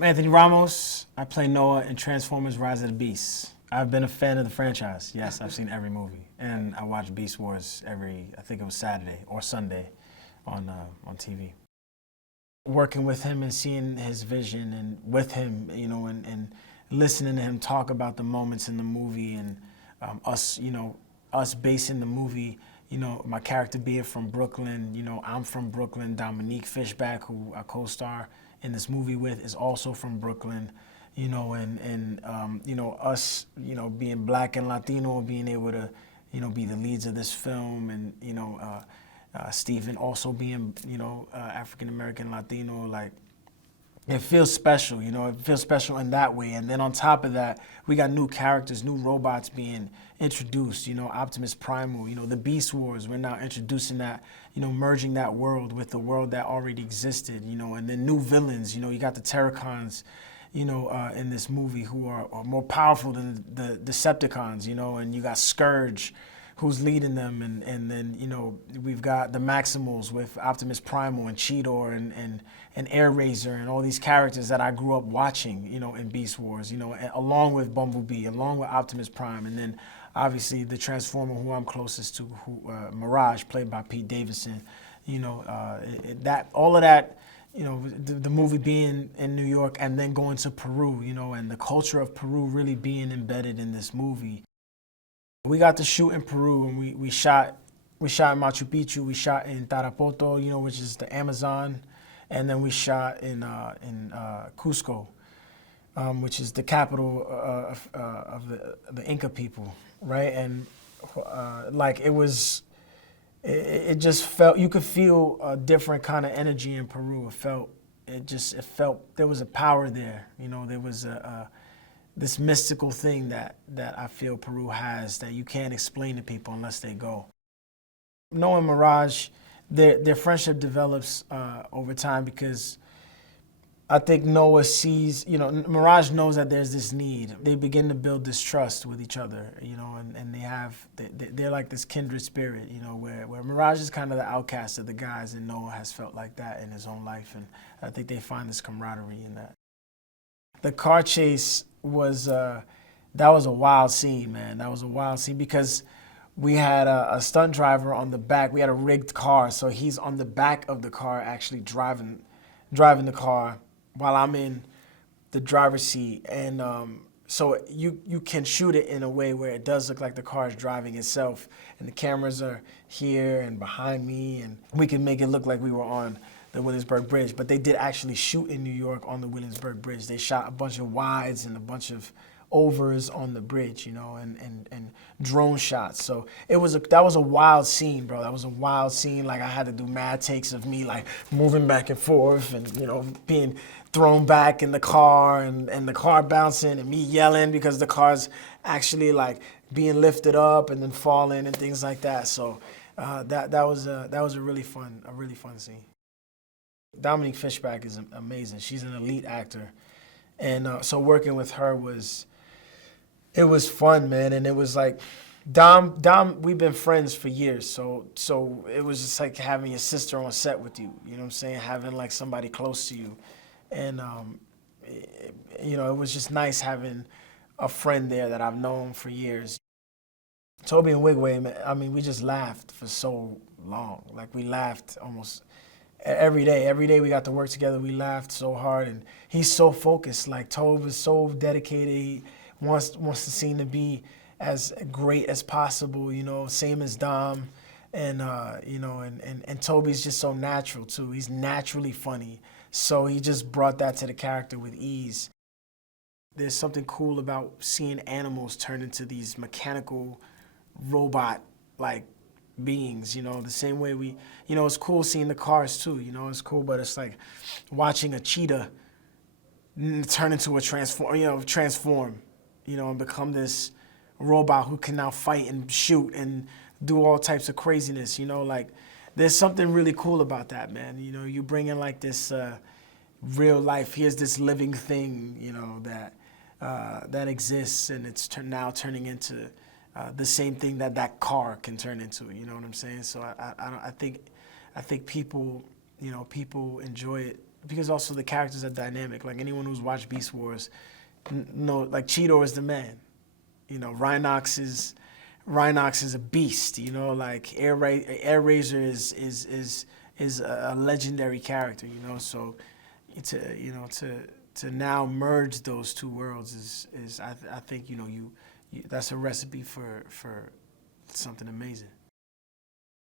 I'm Anthony Ramos. I play Noah in Transformers Rise of the Beasts. I've been a fan of the franchise. Yes, I've seen every movie. And I watch Beast Wars I think it was Saturday or Sunday on TV. Working with him and seeing his vision and with him, and listening to him talk about the moments in the movie and us basing the movie, my character being from Brooklyn, I'm from Brooklyn. Dominique Fishback, who I co-star in this movie with, is also from Brooklyn, us, being Black and Latino, being able to, be the leads of this film, and, Stephen also being, African-American Latino, like, it feels special, it feels special in that way. And then on top of that, we got new characters, new robots being introduced, Optimus Primal, the Beast Wars, we're now introducing that, merging that world with the world that already existed, and then new villains, you got the Terrorcons, in this movie who are more powerful than the Decepticons, and you got Scourge, who's leading them, and then, we've got the Maximals with Optimus Primal and Cheetor and Air Razor and all these characters that I grew up watching, in Beast Wars, along with Bumblebee, along with Optimus Prime, and then obviously the Transformer who I'm closest to, Mirage, played by Pete Davidson, all of that, the movie being in New York and then going to Peru, and the culture of Peru really being embedded in this movie. We got to shoot in Peru, and we shot in Machu Picchu, we shot in Tarapoto, which is the Amazon, and then we shot in Cusco, which is the capital of the Inca people, right? And it just felt, you could feel a different kind of energy in Peru. It felt there was a power there, there was this mystical thing that I feel Peru has that you can't explain to people unless they go. Noah and Mirage, their friendship develops over time because I think Noah sees, Mirage knows that there's this need. They begin to build this trust with each other, and they're like this kindred spirit, where Mirage is kind of the outcast of the guys, and Noah has felt like that in his own life, and I think they find this camaraderie in that. The car chase was, that was a wild scene, man. That was a wild scene because we had a stunt driver on the back. We had a rigged car, so he's on the back of the car actually driving the car while I'm in the driver's seat. And so you can shoot it in a way where it does look like the car is driving itself, and the cameras are here and behind me, and we can make it look like we were on the Williamsburg Bridge. But they did actually shoot in New York on the Williamsburg Bridge. They shot a bunch of wides and a bunch of overs on the bridge, and drone shots. So that was a wild scene, bro. That was a wild scene. Like, I had to do mad takes of me like moving back and forth and being thrown back in the car and the car bouncing and me yelling because the car's actually like being lifted up and then falling and things like that. So that was a really fun scene. Dominique Fishback is amazing. She's an elite actor, and so working with her was fun, man. And it was like Dom. We've been friends for years, so it was just like having your sister on set with you. You know what I'm saying? Having like somebody close to you, and it was just nice having a friend there that I've known for years. Toby and Wigway, man, I mean, we just laughed for so long. Like, we laughed almost every day. Every day we got to work together, we laughed so hard, and he's so focused. Like, Tobe is so dedicated. He wants the scene to be as great as possible, same as Dom. And and Toby's just so natural too. He's naturally funny. So he just brought that to the character with ease. There's something cool about seeing animals turn into these mechanical robot like beings, the same way it's cool seeing the cars too, it's cool, but it's like watching a cheetah turn into a transform, and become this robot who can now fight and shoot and do all types of craziness, like there's something really cool about that, man. You bring in like this real life, here's this living thing, that exists, and it's now turning into the same thing that car can turn into, you know what I'm saying? So I think people, people enjoy it because also the characters are dynamic. Like anyone who's watched Beast Wars, know like Cheetor is the man. You know, Rhinox is a beast. You know, like Air Razor is a legendary character. You know, so to now merge those two worlds is I think you know you that's a recipe for something amazing.